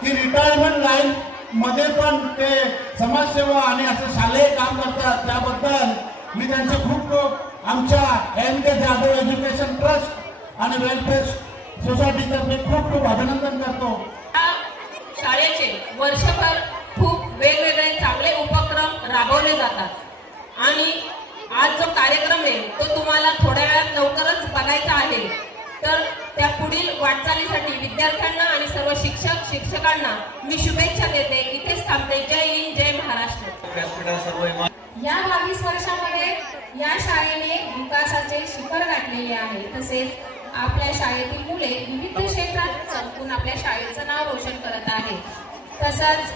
की retirement line मध्ये पण ते समाजसेवा आणि असं शालेय काम करतात, त्याबद्दल मी त्यांचे खूप आमच्या एम के जाधव एज्युकेशन ट्रस्ट आणि वेलफेअर सोसायटीतर्फे खूप खूप अभिनंदन करतो। शाळेचे वर्षभर खूप वेगवेगळे चांगले उपक्रम राबवले जातात आणि आज जो कार्यक्रम आहे तो तुम्हाला थोड्या वेळात लवकरच बघायचा आहे। तर त्या पुढील वाटचालीसाठी विद्यार्थ्यांना आणि सर्व शिक्षकांना मी शुभेच्छा देते। इथेच थांबते। जय हिंद, जय महाराष्ट्र। या 22 वर्षामध्ये या शाळेने विकासाचे शिखर गाठलेले आहे। तसेच आपल्या शाळेतील मुले विविध क्षेत्रात चमकून आपल्या शाळेचं नाव रोशन करत आहे। तसंच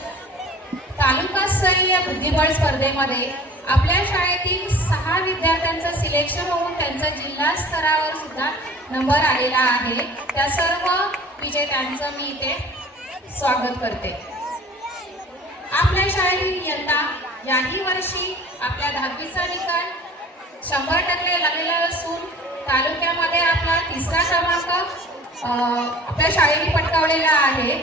तालुकास्तरीय बुद्धिबळ स्पर्धेमध्ये आपल्या शाळेतील 6 विद्यार्थ्यांचं सिलेक्शन होऊन त्यांचा जिल्हा स्तरावर सुद्धा नंबर आलेला आहे। त्या सर्व विजेत्यांचं मी इथे स्वागत करते। आपल्या शाळेतील यंदा याही वर्षी आपल्या 10वीचा निकाल 100% लागलेला असून तालुक्यामध्ये आपला 3रा क्रमांक आपल्या शाळेने पटकावलेला आहे।